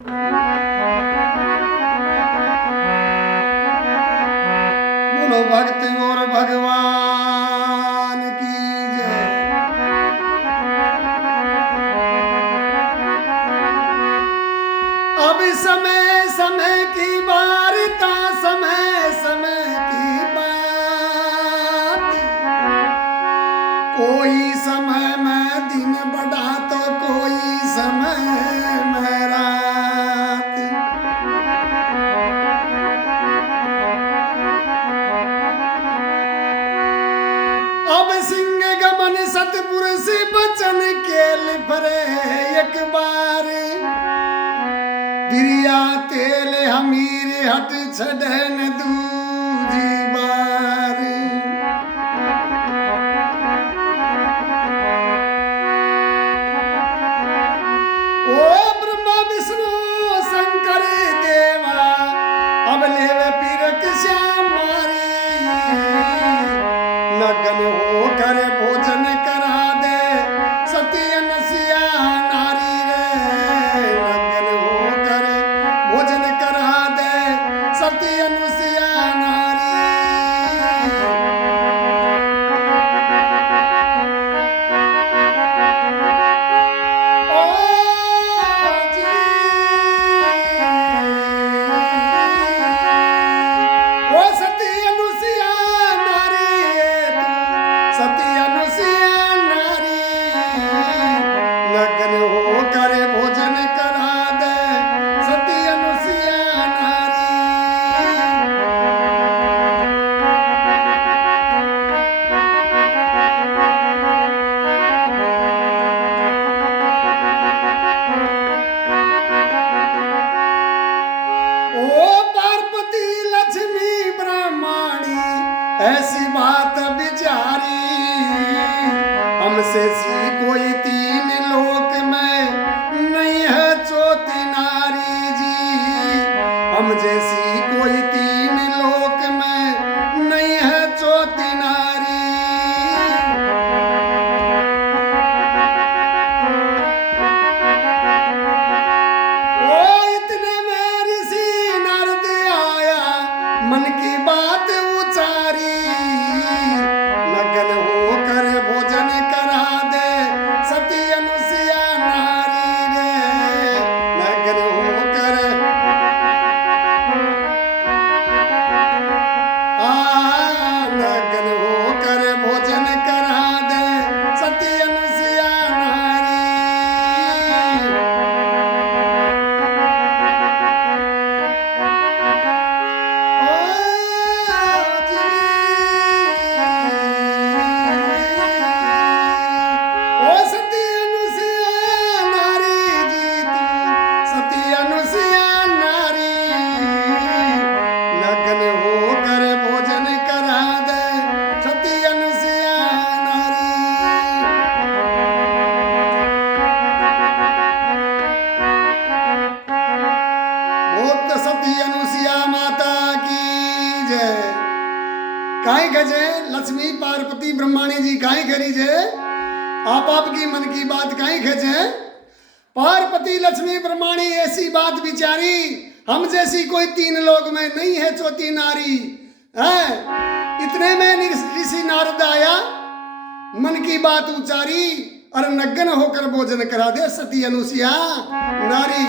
बोलो भक्त और भगवान की जय। अब समय समय की वार्ता, समय समय की बात। कोई समय में दिन बढ़ा तो कोई समय में रात। अब सिंह गमन सतपुरुष बचन केल भरे एक बार। गिरिया तेल हमीर हट छड़न दूजी बार। ओ ब्रह्मा विष्णु शंकर देवा, अब लेवे पीरक श्याम मारी। लगन हो कर भोजन करा दे सती नसिया नारी रे। लगन हो कर भोजन करा दे सती अनुसिया नारी। ओ जी, ओ सती अनुसिया नारी, सती अनुसिया नारी। लगन हो कर भोजन करा दे सती अनुसिया नारी। ओ पार्वती लक्ष्मी ब्रह्माणी, ऐसी बात बिचारी। हमसे सी कोई तीन लोक में नहीं है चौथी नारी जी। हम जैसी कोई तीन लोक में नहीं है चौथी नारी। ओ इतने में ऋषि नारद आया, मन की बात उचारी। लगन हो कर भोजन करा दे सती अनुसिया नारी रे। लगन हो कर लगन हो कर भोजन करा दे सती अनुसिया नारी। ओ सती अनुसिया नारी जी, तू सती अनुसिया नारी। लगन हो कर भोजन करा दे सती अनुसिया नारी। भूत सती अनुसिया माता की जय। काहे गजे लक्ष्मी पार्वती ब्रह्माणी जी काहे करी जे। आप आपकी मन की बात काहे खेचे। पार्वती लक्ष्मी ब्रह्माणी ऐसी बात विचारी। हम जैसी कोई तीन लोग में नहीं है चौथी नारी है। इतने में ऋषि नारद आया, मन की बात उचारी और नग्न होकर भोजन करा दे सती अनुसिया नारी।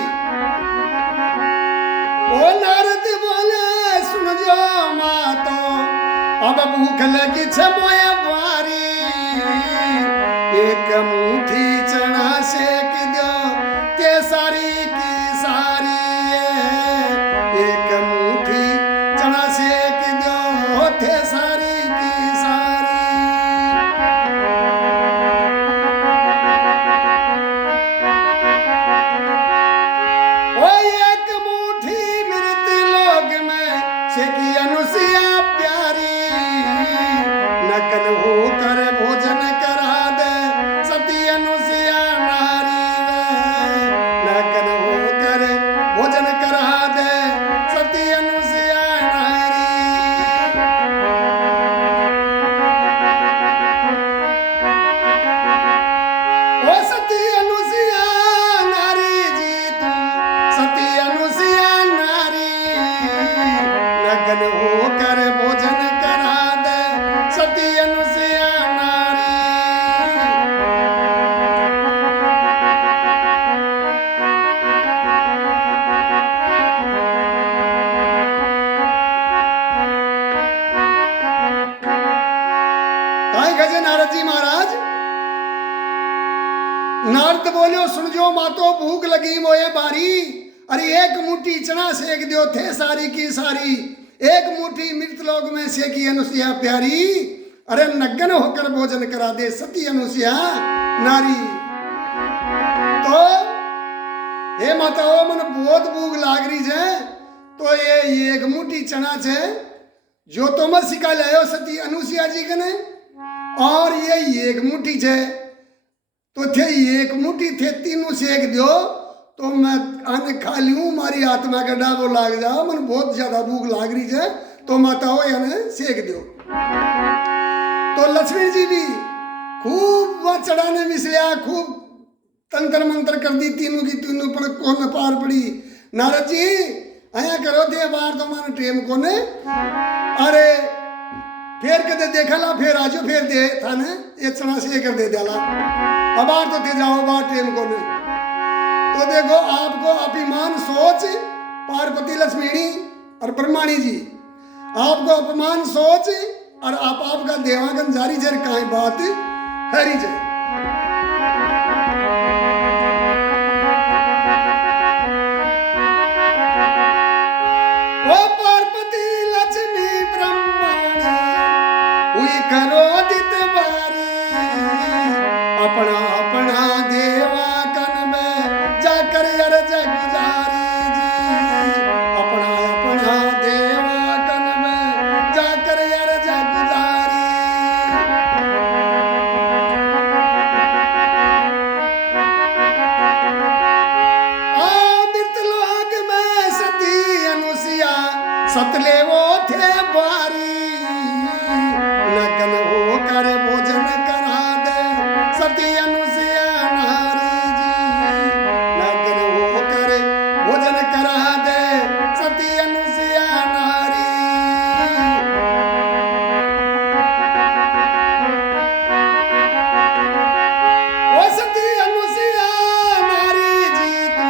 ओ नारद बोले सुन जो मातो, अब भूख लगी छमोया बारी। एक मुट्ठी चना सेक दो ते सारी की सारी। एक मुट्ठी चना सेक दो ते सारी की सारी। ओ एक मुट्ठी मृत लोग में सेकी अनुसिया प्यारी। लगन हो कर भोजन करा दे सती अनुसिया नारी रे। लगन हो कर भोजन करा दे सती अनुसिया नारी। ओ सती अनुसिया नारी जी, तू सती नारद बोलियो सुन जो मातो भूख लगी मोए बारी। अरे एक मुट्ठी चना सेक दियो थे सारी की सारी। एक मुट्ठी मृत लोक में सेकी अनुसुईया प्यारी। अरे नग्न होकर भोजन करा दे सती अनुसुईया नारी। तो हे माता ओ मन बहुत भूख लाग रही है तो ये एक मुट्ठी चना छे जो तो मैं सिखा लायो सती अनुसुईया जी कने। और ये एक मुट्ठी छे तो थे एक मुट्ठी थे तीनों सेक दियो तो मैं आने खा लूँ मारी आत्मा का डाबो लाग जाओ मन बहुत ज्यादा भूख लाग रही है तो माता हो यानी सेक दियो। तो लक्ष्मी जी भी खूब वह चढ़ाने मिसलिया खूब तंत्र मंत्र कर दी तीनों की तीनों पर कौन पार पड़ी। नारद जी आया करो थे बार तो मानो टेम कोने। अरे फिर कदे देखा ला फिर आजो फिर दे था ने ये चना से कर दे दिया अब बार तो दे जाओ बार टेम कोने। तो देखो आपको अभिमान सोच पार्वती लक्ष्मी और ब्रह्माणी जी आपको अपमान सोच और आपका देवागन जारी जर कहीं बात हरी जाए। ओ पार्वती लक्ष्मी ब्रह्माणी हुई करो दित बारी। अपना अपना देवागन में जाकर अर्ज गुजारी जी। अपना अपना देवागन में जाकर अर्ज गुजारी। मृतलोक में सती अनुसुईया सतले वो थे बारी। नग्न होकर भोजन करा दे सती अनुसुईया नारी जी। नग्न होकर भोजन करा दे सती अनुसुईया नारी। ओ सती अनुसुईया नारी जी तू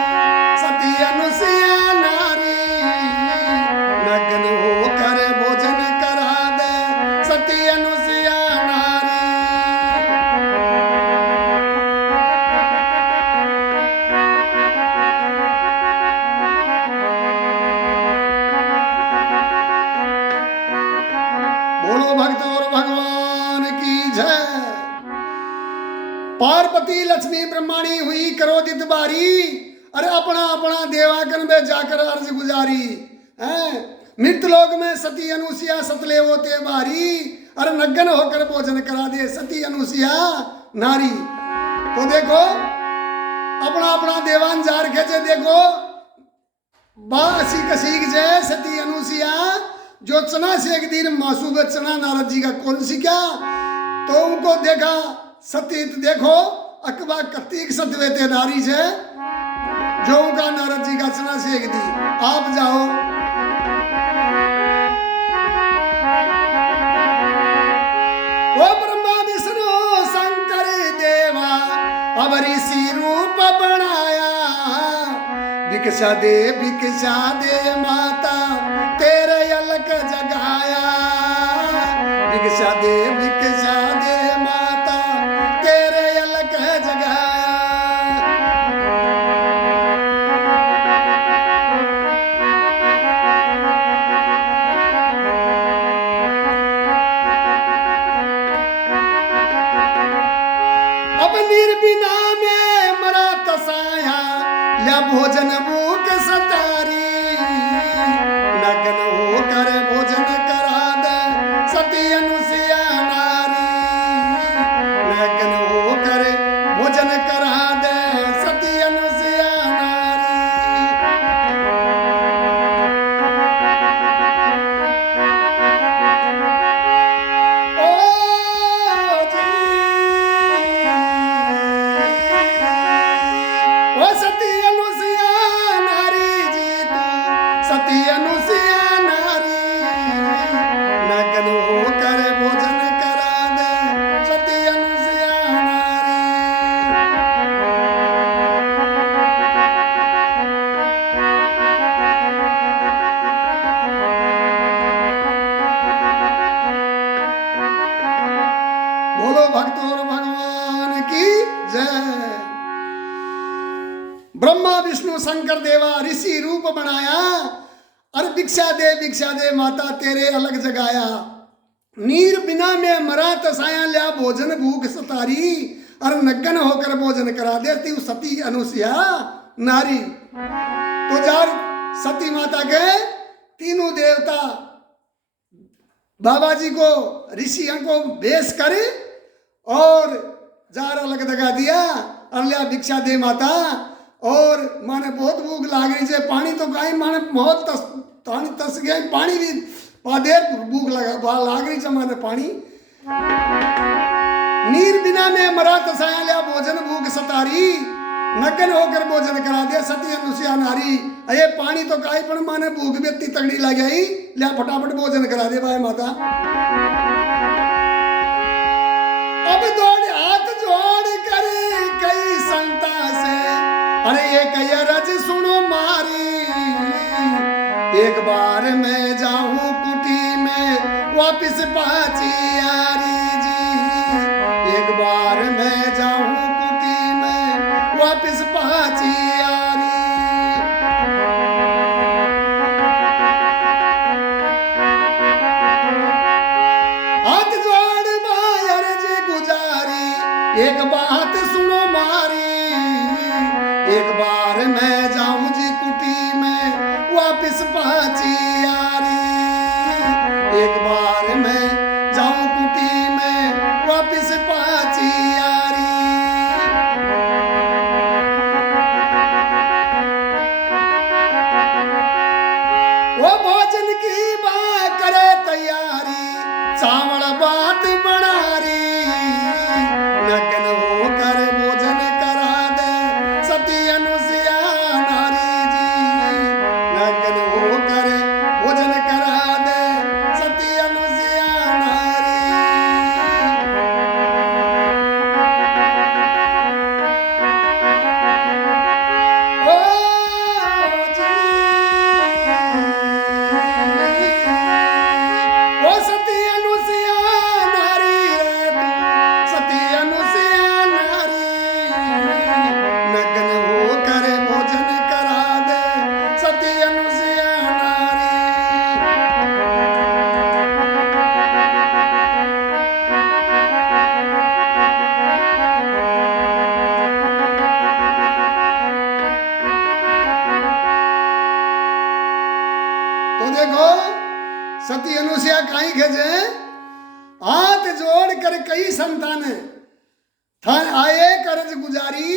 सती अनुसुईया नारी। नग्न होकर भोजन करा दे सती अनुसुईया नारी। बोलो भक्त और भगवान की जय। पार्वती लक्ष्मी ब्रह्माणी हुई क्रोधित बारी। अरे अपना अपना देवागन में जाकर अर्ज गुजारी है। मृतलोक में सती अनुसुईया सतले होते बारी। अरे नग्न होकर भोजन करा दे सती अनुसुईया नारी। तो देखो अपना अपना देवान जार खेचे देखो बासी कसीक जय सती अनुसुईया जो चना से एक दिन मासूब चना नारद जी का कौन सी क्या तो उनको देखा सती देखो अकबा कतीक सतवे ते नारी से जो उनका नारद जी का चना से एक दी। आप जाओ ओ ब्रह्मा विष्णु शंकर देवा अब ऋषि रूप बनाया। भिक्षा दे माता तेरे अलग जगाया। भिक्षा दे माता तेरे अलग जगाया। अब निर्बिना में मरा तसाया या भोजन भूख सतारी। नग्न होकर भोजन करा दे सती अनुसुईया नारी। नग्न होकर भोजन करा दे सती अनुसुईया नारी। ओ जी ओ सती अनुसुईया नारी जी तू सती अनुसुईया नारी। नग्न होकर भोजन करा दे सती अनुसुईया नारी। बोलो भक्त और भगवान की जय। ऋषि रूप बनाया, अरे भिक्षा दे माता तेरे अलग जगाया। नीर बिना में मरा तसाया लिया भोजन भूख सतारी, अरे नग्न होकर भोजन करा देती सती अनुसुया नारी। तो जार सती माता के तीनों देवता बाबा जी को ऋषियों को भेष करे और जार अलग लगा दिया, अरलिया भिक्षा दे माता। और माने बहुत भूख लाग रही है, पानी तो गाय माने बहुत तस गया, पानी भी पादेर भूख लाग रही है माने पानी। नीर बिना में मरा तसाया लिया भोजन भूख सतारी, नग्न होकर भोजन करा दिया सती अनुसुया नारी। अये पानी तो काई पण माने भूख भी इतनी तगड़ी लग गई, लिया फटाफट भोजन करा दे भाई माता। अब दौड़ हाथ जोड़ कर कई संता से, अरे ये कई रज सुनो मारी। एक बार मैं जाऊं कुटी में वापिस पाची यारी जी। एक बार मैं जाऊं कुटी में वापिस पाची यारी। हाथ जोड़ बायर जी गुजारी, एक बात सुनो मारी। एक बार मैं जाऊं जी कुटी में वापिस पाची यारी। एक बार मैं जाऊं कुटी में वापिस पाची यारी। वो भोजन की बात करे तैयारी, चावल बात बना रही। नग्न होकर भोजन करा दे सती अनुसुया नारी जी। नग्न होकर भोजन करा दे सती अनुसुया नारी। ओ जी, ओ सती अनुसुया नारी रे तू, सती अनुसुया नारी। नग्न होकर भोजन करा दे सती अनुसुया नारी। तो देखो सती अनुसुया काई खेजे, हाथ जोड़ कर कई संतान थान आए करज गुजारी।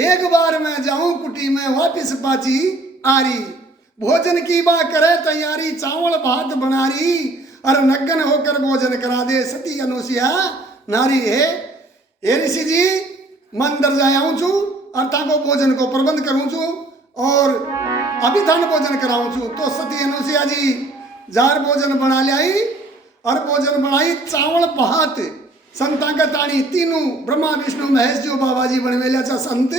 एक बार मैं जाऊं कुटी में वापिस पाची आरी। भोजन की बा करे तैयारी, चावल भात बनारी। और नग्न होकर भोजन करा दे सती अनुसुया नारी। हे ऋषि जी मंदिर जाऊं छू और ताको भोजन को प्रबंध करूं छू और अभी थान भोजन कराऊं छू। तो सती अनुसुया जी जार भोजन बना लाई और भोजन बनाई चावल भात संता के ताणी। तीनों ब्रह्मा विष्णु महेश जो बाबा जी बनवेला चा संत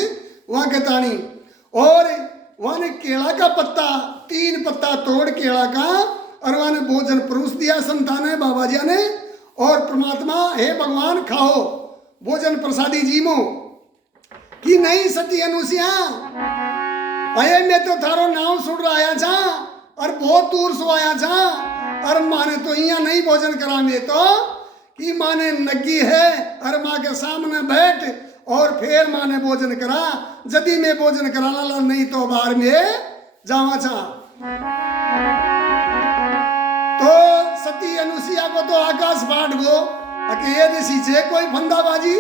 वहां के ताणी। और वहां ने केला का पत्ता 3 पत्ता तोड़ केला का और वहां ने भोजन परोस दिया संतान ने बाबा जी ने। और परमात्मा हे भगवान खाओ भोजन प्रसादी जीमो कि नहीं सती अनुसुया। अये मैं तो थारो नाम सुन रहा आया था और बहुत दूर से आया था और माने तो यहाँ नहीं भोजन करा में तो कि माने नगी है और माँ के सामने बैठ और फिर माने भोजन करा। यदि मैं भोजन कराना ला नहीं तो बाहर में जावा था। तो सती अनुसुया को तो आकाश फाट गो अके ऋषि से कोई फंदाबाजी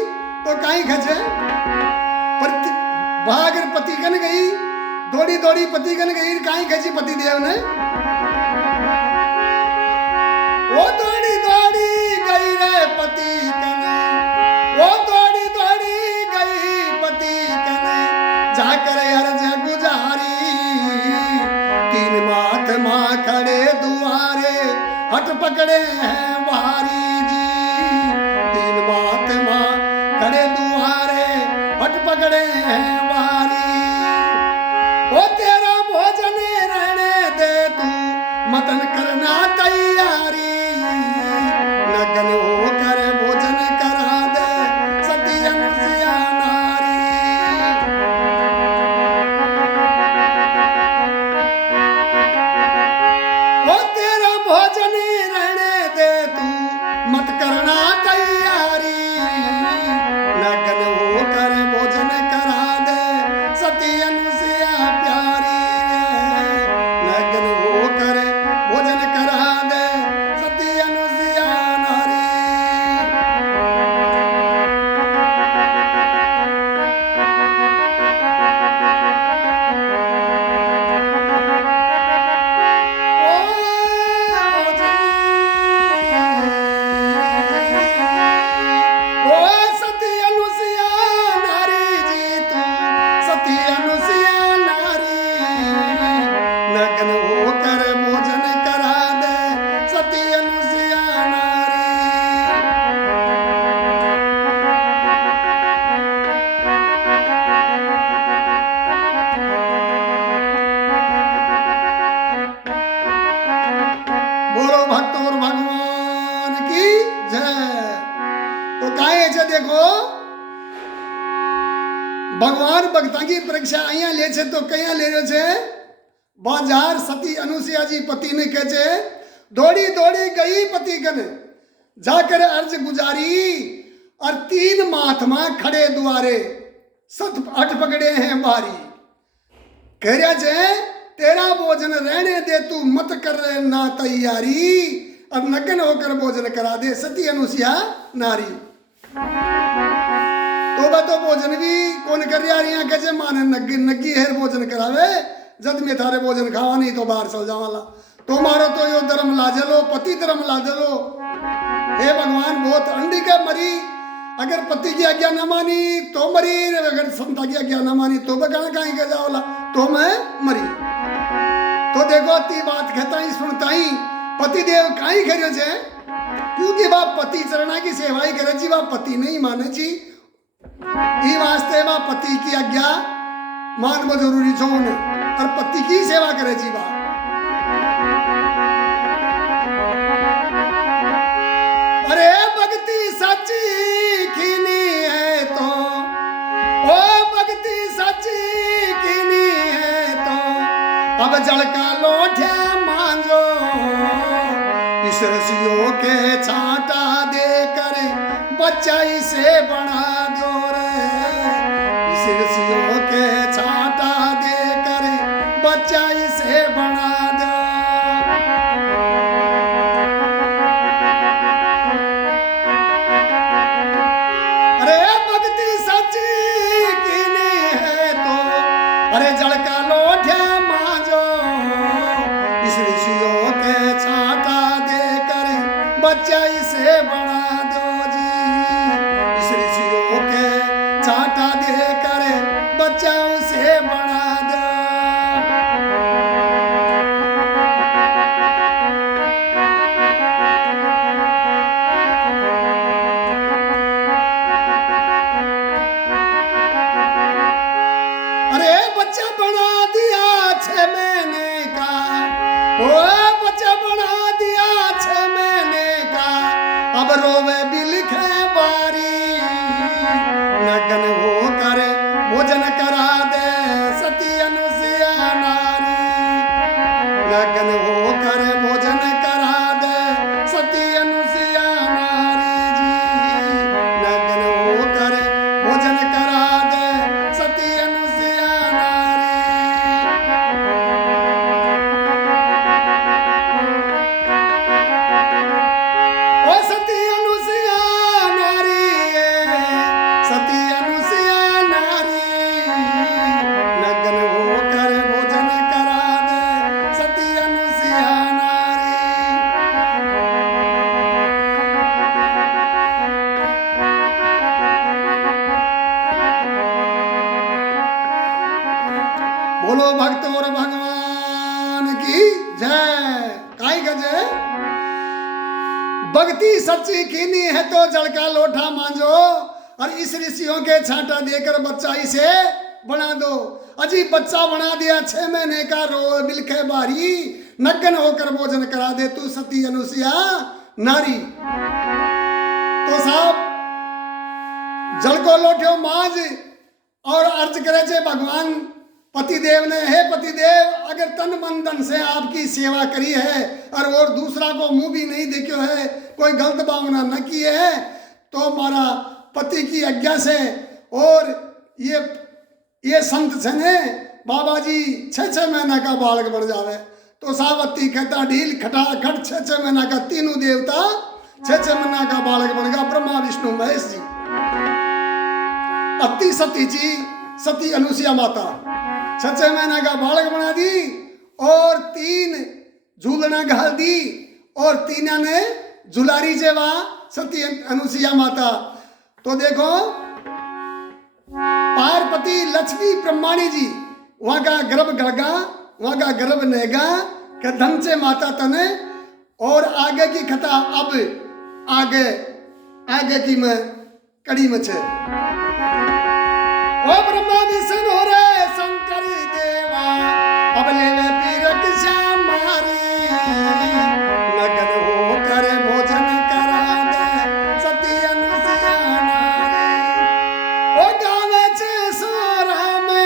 तो कहीं खचे। पर भाग पति कन गई, दौड़ी दौड़ी पति कन गई, कहीं खची पति देव ने। वो दौड़ी दौड़ी गई रे पति कने, वो दौड़ी दौड़ी गई पति कने, जाकर अर्ज गुजारी। 3 महात्मा खड़े दुआरे हट पकड़े हैं वारी जी। 3 महात्मा खड़े दुआरे हट पकड़े हैं वारी। वो तेरा भोजन रहने दे तू मतन करना तैयारी। नग्न होकर भोजन करा दे सती अनुसुया नारी। भक्ता की परीक्षा अहिया ले छे तो कया ले रहे छे बाजार सती अनुसुईया जी पति ने कहे छे दौड़ी दौड़ी गई पति कन जाकर अर्ज गुजारी और 3 महात्मा खड़े द्वारे सत 8 पकड़े हैं बारी कह रहा छे तेरा भोजन रहने दे तू मत कर ना तैयारी और नग्न होकर भोजन करा दे सती अनुसुईया नारी तो भोजन भी कौन कर रहा कैसे माने नग्गी है भोजन करावे जद में थारे भोजन खावा नहीं तो बाहर चल जावाला तो मारो तो यो धर्म लाजलो पति धर्म लाजलो हे भगवान बहुत अंडी के मरी अगर पति की आज्ञा न मानी तो मरी अगर संता की आज्ञा न मानी तो बगाना कहीं के जाओला तो मैं मरी तो देखो ती बात कहता ही सुनता ही पति देव कहीं करियो छे क्योंकि बाप पति चरणा की सेवा ही करे जी बाप पति नहीं माने जी ई वास्ते बा पति की आज्ञा मानव जरूरी छो ने और पति की सेवा करे जी बा अरे भक्ति सच्ची कीनी है तो ओ भक्ति सच्ची कीनी है तो अब जल का लोठा मांझो इस रसियों के छांटा दे कर बच्चा इसे बना दो रे इस रसियों के छांटा दे कर बच्चा इसे बना दो अरे भक्ति सच्ची कीनी है तो अरे जल का लोठा मांझो इस ऋषियों के छांटा दे कर बच्चा इसे बना दो जी इस ऋषियों के छांटा दे कर बच्चा उसे बना दो अरे बच्चा बना दिया 6 महीने का ओ बच्चा बना दिया 6 महीने का अब रोवे भी लिखे बारी नग्न होकर भोजन करा दे सती अनुसुईया नारी नग्न होकर भोजन करा दे सती अनुसुईया नारी जी नग्न होकर भोजन करा दे सती अनुसुईया नारी ओ सती अनुसुईया नारी सती अनुसुईया नारी नग्न होकर भोजन करा दे सती अनुसुईया नारी बोलो भक्त और भगवान की जय काई का जय भक्ति सच्ची कीनी है तो जल का लोठा मांझो और इस ऋषियों के छांटा देकर बच्चा इसे बना दो अजी बच्चा बना दिया 6 महीने का रो बिलखे बारी नग्न होकर भोजन करा दे तू सती अनुसुईया नारी तो साहब जल को लोठो मांझ और अर्ज करे छे भगवान पतिदेव ने हे पतिदेव अगर तन मन धन से आपकी सेवा करी है और दूसरा को मुंह भी नहीं देखो है कोई गलत भावना न की है तो हमारा पति की आज्ञा से और ये संत से ने बाबा जी 6 महीना का बालक बन जावे तो सावती कहता ढील खटा खट 6 महीना का तीनों देवता 6 महीना का बालक बन गया ब्रह्मा विष्णु महेश जी अति सती जी सती अनुसुईया माता 6 महीना का बालक बना दी और 3 झूलना घाल दी और 3 ने झुलारी जेवा सती अनुसुईया माता तो देखो पार्वती लक्ष्मी ब्रह्माणी जी वहां का गर्भ गड़गा वहां का गर्भ नेगा के धन से माता तने और आगे की कथा अब आगे की में कड़ी में छे ओ ब्रह्मा विष्णु रे शंकर देवा अब लेवे पीरक श्याम मारी नग्न होकर भोजन करा दे सती अनुसुईया नारी ओ गावे छे सोरा में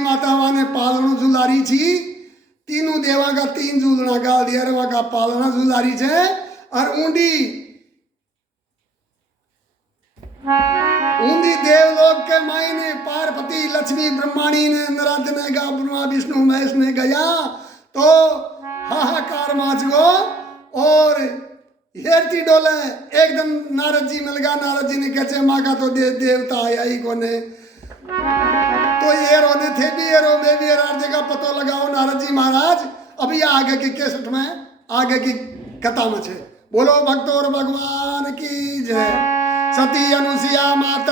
माता वाने पालणो झुलारी छी। तीनों देवा का तीन झूलना गाल दिया रवा का पालना झुलारी छे। और ऊंडी देवलोक के मायने पार्वती लक्ष्मी ब्रह्माणी ने नराज ने गा ब्रह्मा विष्णु महेश ने गया तो हाहाकार मच गो और हेरती डोले एकदम नारद जी मिल गया। नारद जी ने कहे माँ का तो देवता आया ही कोने तो ये रोने थे भी ये रो में भी राज्य का पतो लगाओ नारद जी महाराज। अभी आगे की केसट में आगे की कथा में छे। बोलो भक्तों और भगवान की जय। सती अनुसुईया माता